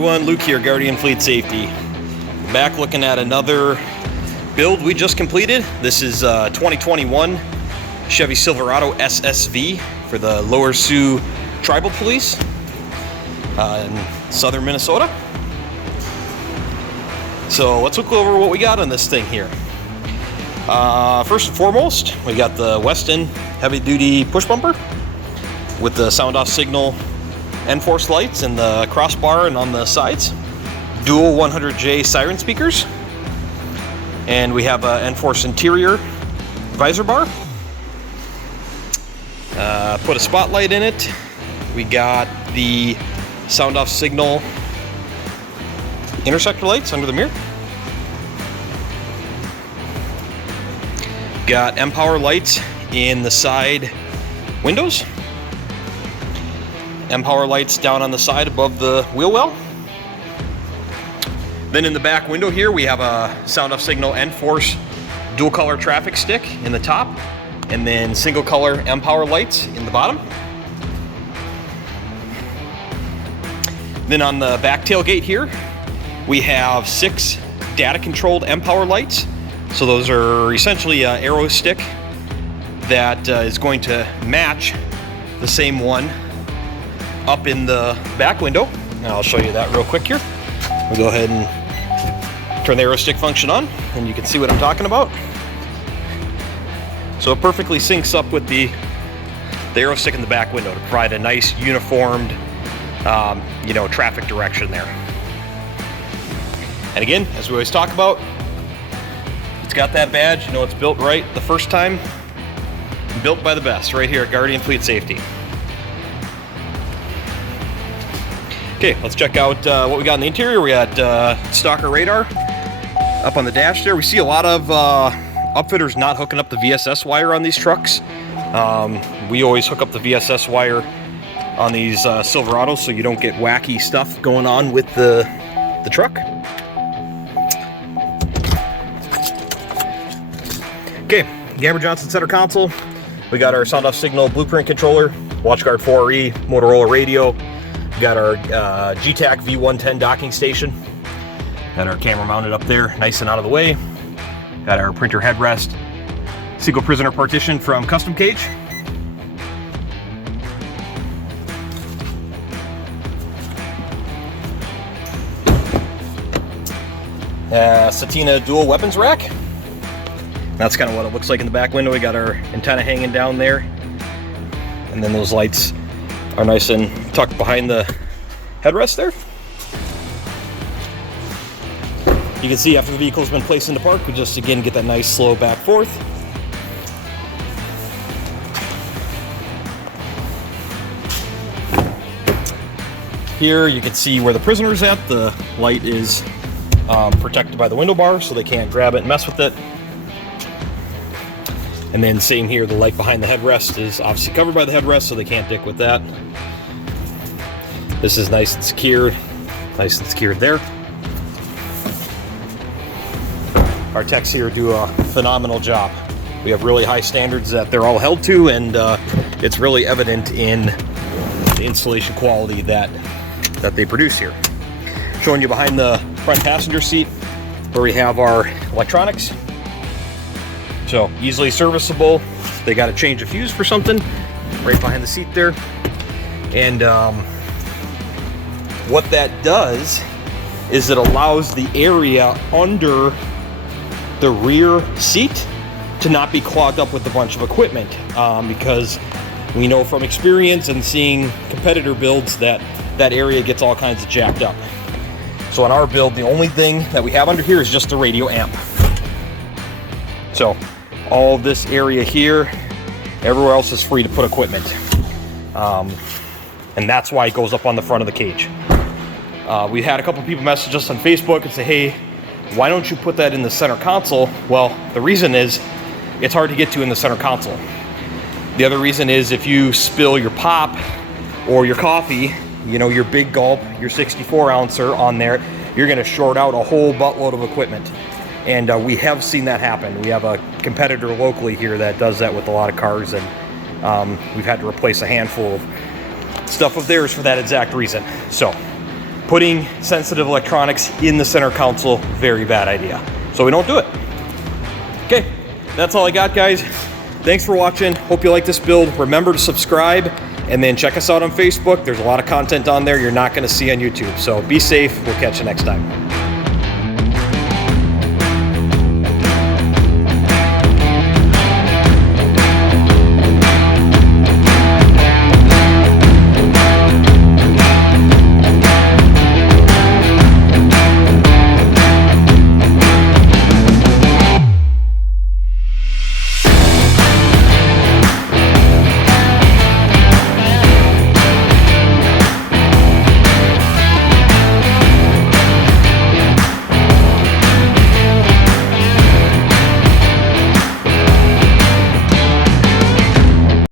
everyone, Luke here, Guardian Fleet Safety. Back looking at another build we just completed. This is 2021 Chevy Silverado SSV for the Lower Sioux Tribal Police in southern Minnesota. So let's look over what we got on this thing here. First and foremost, we got the Westin heavy-duty push bumper with the SoundOff signal N-Force lights in the crossbar and on the sides. Dual 100J siren speakers. And we have a N-Force interior visor bar. Put a spotlight in it. We got the SoundOff signal intersector lights under the mirror. Got mPOWER lights in the side windows. mPOWER lights down on the side above the wheel well. Then in the back window here, we have a SoundOff signal N-Force dual color traffic stick in the top, and then single color mPOWER lights in the bottom. Then on the back tailgate here, we have 6 data controlled mPOWER lights. So those are essentially an arrow stick that is going to match the same one up in the back window. And I'll show you that real quick here. We'll go ahead and turn the arrow stick function on, and you can see what I'm talking about. So it perfectly syncs up with the arrow stick in the back window to provide a nice uniformed, traffic direction there. And again, as we always talk about, it's got that badge. You know it's built right the first time. Built by the best, right here at Guardian Fleet Safety. Okay, let's check out what we got in the interior. We got stalker radar up on the dash there. We see a lot of upfitters not hooking up the VSS wire on these trucks. We always hook up the VSS wire on these Silverados so you don't get wacky stuff going on with the truck. Okay, Gamber-Johnson center console. We got our SoundOff signal blueprint controller, WatchGuard 4RE, Motorola radio. We got our GTAC V110 docking station. Got our camera mounted up there, nice and out of the way. Got our printer headrest. Single prisoner partition from Custom Cage. Satina dual weapons rack. That's kind of what it looks like in the back window. We got our antenna hanging down there. And then those lights are nice and tucked behind the headrest there. You can see after the vehicle's been placed into park, we just again get that nice slow back forth. Here you can see where the prisoner's at. The light is protected by the window bar so they can't grab it and mess with it. And then same here, the light behind the headrest is obviously covered by the headrest so they can't dick with that. This is nice and secured there. Our techs here do a phenomenal job. We have really high standards that they're all held to, and it's really evident in the installation quality that they produce here. Showing you behind the front passenger seat where we have our electronics. So easily serviceable. They got to change a fuse for something right behind the seat there. And what that does is it allows the area under the rear seat to not be clogged up with a bunch of equipment, because we know from experience and seeing competitor builds that area gets all kinds of jacked up. So on our build, the only thing that we have under here is just the radio amp. So all of this area here, everywhere else is free to put equipment. And that's why it goes up on the front of the cage. We had a couple people message us on Facebook and say, hey, why don't you put that in the center console? Well, the reason is it's hard to get to in the center console. The other reason is if you spill your pop or your coffee, your big gulp, your 64 ouncer on there, you're gonna short out a whole buttload of equipment. And we have seen that happen. We have a competitor locally here that does that with a lot of cars, and we've had to replace a handful of stuff of theirs for that exact reason. So putting sensitive electronics in the center console, very bad idea. So we don't do it. Okay, that's all I got, guys. Thanks for watching. Hope you like this build. Remember to subscribe and then check us out on Facebook. There's a lot of content on there you're not going to see on YouTube. So be safe. We'll catch you next time.